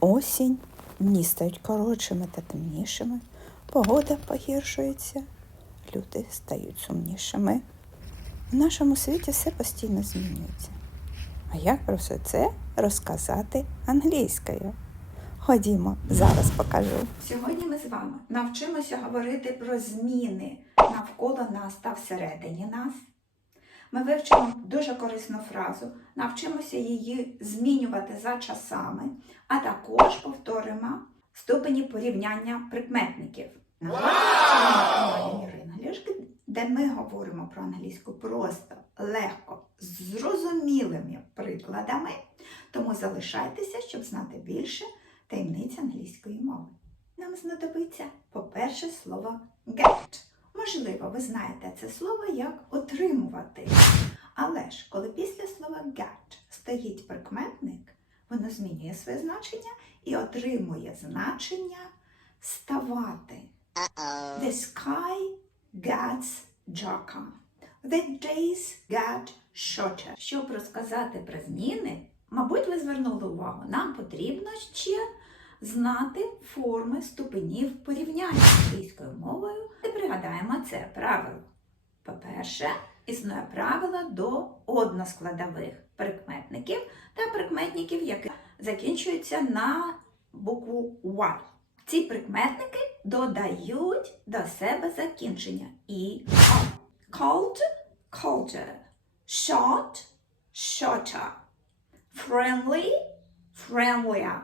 Осінь, дні стають коротшими та темнішими, погода погіршується, люди стають сумнішими. В нашому світі все постійно змінюється. А як про все це розказати англійською? Ходімо, зараз покажу. Сьогодні ми з вами навчимося говорити про зміни навколо нас та всередині нас. Ми вивчимо дуже корисну фразу, навчимося її змінювати за часами, а також повторимо ступені порівняння прикметників. English, де ми говоримо про англійську просто, легко, з зрозумілими прикладами. Тому залишайтеся, щоб знати більше таємниць англійської мови. Нам знадобиться, по-перше, слово get. Можливо, ви знаєте це слово як отримувати. Але ж, коли після слова get стоїть прикметник, воно змінює своє значення і отримує значення ставати. The sky gets darker. The days get shorter. Щоб розказати про зміни, мабуть, ви звернули увагу, нам потрібно ще знати форми ступенів порівняння англійською мовою. І пригадаємо це правило. По-перше, існує правило до односкладових прикметників та прикметників, які закінчуються на букву Y. Ці прикметники додають до себе закінчення і cold, colder, short, shorter, friendly, friendlier.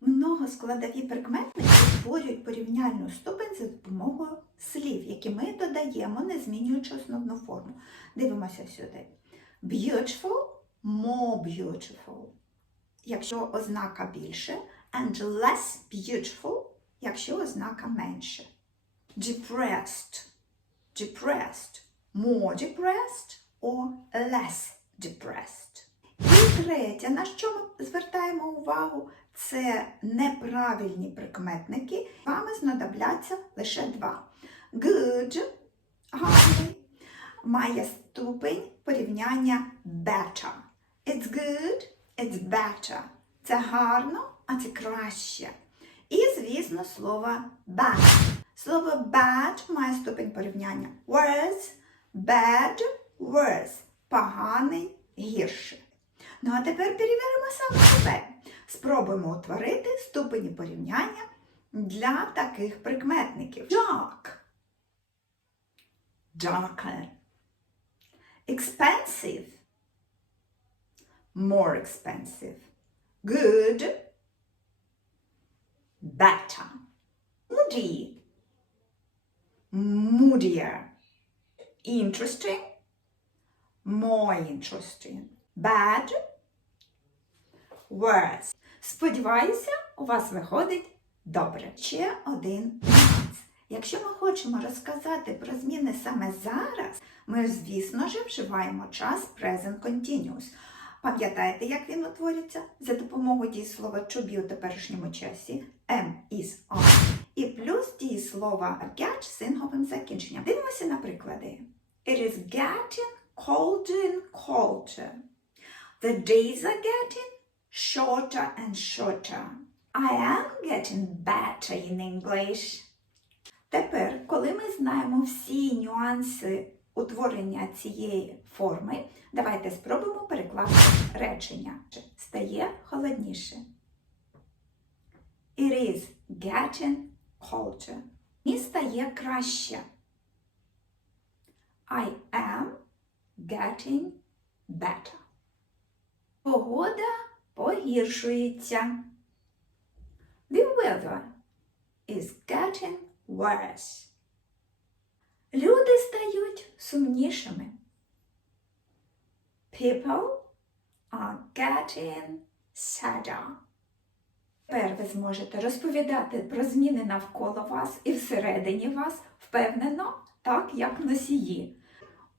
Многоскладові прикметники створюють порівняльну ступень за допомогою слів, які ми додаємо, не змінюючи основну форму. Дивимося сюди. Beautiful, more beautiful. Якщо ознака більше, and less beautiful, якщо ознака менше. Depressed, depressed, more depressed or less depressed. І третє, на що ми звертаємо увагу, це неправильні прикметники. Вами знадобляться лише два. Good, гарний, має ступень порівняння better. It's good, it's better. Це гарно, а це краще. І, звісно, слово bad. Слово bad має ступень порівняння worse, bad, worse. Поганий, гірший. Ну а тепер перевіримо саме себе. Спробуємо утворити ступені порівняння для таких прикметників. Dark. Darker. Expensive. More expensive. Good. Better. Moody. Moodier. Interesting. More interesting. Bad. Worse. Сподіваюся, у вас виходить добре. Ще один нюанс. Якщо ми хочемо розказати про зміни саме зараз, ми, звісно ж, вживаємо час Present Continuous. Пам'ятаєте, як він утворюється? За допомогою дієслова to be у теперішньому часі am, is, are. І плюс дієслова get з синговим закінченням. Дивимося на приклади. It is getting colder and colder. The days are getting shorter and shorter. I am getting better in English. Тепер, коли ми знаємо всі нюанси утворення цієї форми, давайте спробуємо перекласти речення. Стає холодніше. It is getting colder. І стає краще. I am getting better. Погода погіршується. The weather is getting worse. Люди стають сумнішими. People are getting sadder. Тепер ви зможете розповідати про зміни навколо вас і всередині вас впевнено, так як носії.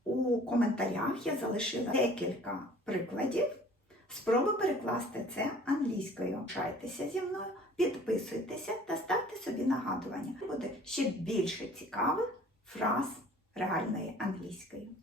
У коментарях я залишила декілька прикладів. Спробуй перекласти це англійською. Шайтеся зі мною, підписуйтеся та ставте собі нагадування. Буде ще більше цікавих фраз реальної англійської.